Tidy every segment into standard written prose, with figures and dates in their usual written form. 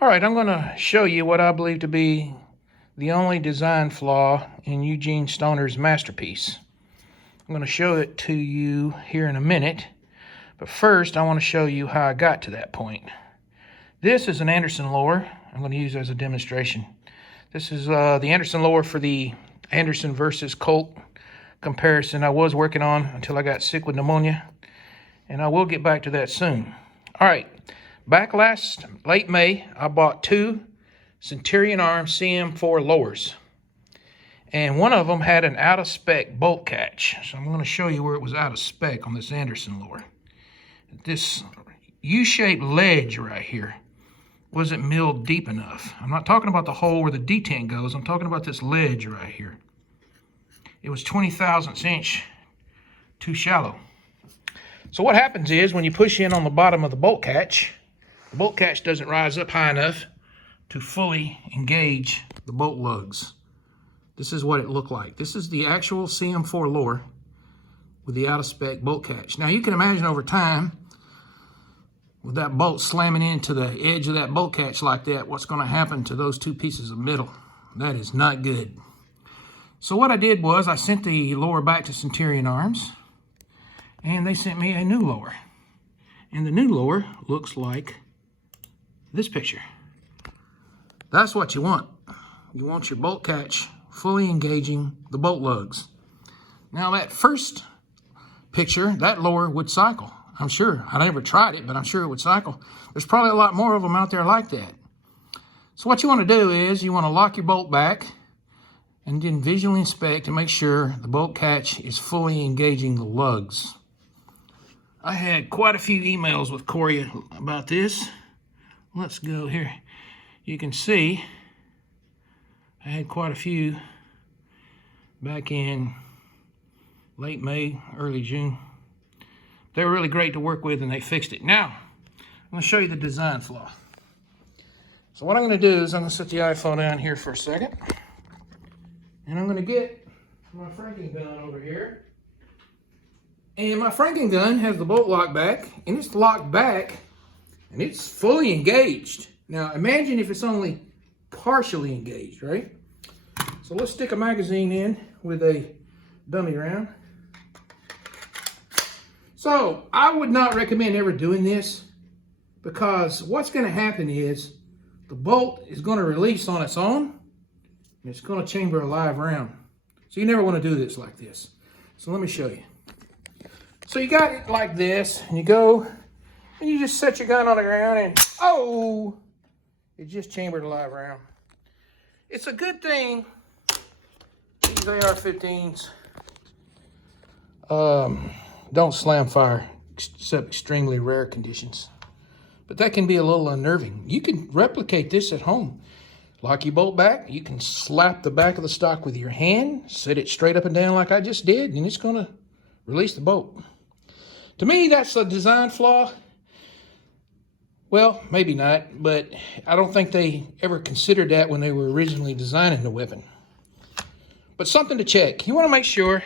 All right, I'm going to show you what I believe to be the only design flaw in Eugene Stoners Masterpiece. I'm going to show it to you here in a minute, but first I want to show you how I got to that point. This is an Anderson lower I'm going to use as a demonstration. This is the Anderson lower for the Anderson versus Colt comparison I was working on until I got sick with pneumonia, and I will get back to that soon. All right, back late May, I bought two Centurion Arm CM4 lowers, and one of them had an out-of-spec bolt catch. So I'm going to show you where it was out of spec on this Anderson lower. This U-shaped ledge right here wasn't milled deep enough. I'm not talking about the hole where the detent goes. I'm talking about this ledge right here. It was 20 thousandths inch too shallow. So what happens is when you push in on the bottom of the bolt catch doesn't rise up high enough to fully engage the bolt lugs. This is what it looked like. This is the actual CM4 lower with the out-of-spec bolt catch. Now you can imagine over time, with that bolt slamming into the edge of that bolt catch like that, what's going to happen to those two pieces of metal. That is not good. So what I did was I sent the lower back to Centurion Arms, and they sent me a new lower. And the new lower looks like this picture. That's what you want. You want your bolt catch fully engaging the bolt lugs. Now that first picture, that lower would cycle. I'm sure. I never tried it, but I'm sure it would cycle. There's probably a lot more of them out there like that. So what you want to do is you want to lock your bolt back and then visually inspect to make sure the bolt catch is fully engaging the lugs. I had quite a few emails with Corey about this. Let's go here. You can see I had quite a few back in late May, early June. They were really great to work with, and they fixed it. Now, I'm going to show you the design flaw. So what I'm going to do is I'm going to set the iPhone down here for a second. And I'm going to get my franking gun over here. And my franking gun has the bolt lock back, and it's locked back, and it's fully engaged. Now, imagine if it's only partially engaged, right? So let's stick a magazine in with a dummy round. So I would not recommend ever doing this, because what's going to happen is the bolt is going to release on its own, and it's going to chamber a live round. So you never want to do this like this. So let me show you. So you got it like this, and you go, and you just set your gun on the ground, and oh, it just chambered a live round. It's a good thing these AR-15s don't slam fire except extremely rare conditions. But that can be a little unnerving. You can replicate this at home. Lock your bolt back. You can slap the back of the stock with your hand, set it straight up and down like I just did, and it's going to release the bolt. To me, that's a design flaw. Well, maybe not, but I don't think they ever considered that when they were originally designing the weapon. But something to check. You want to make sure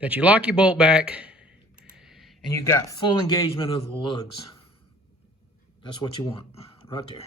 that you lock your bolt back and you've got full engagement of the lugs. That's what you want right there.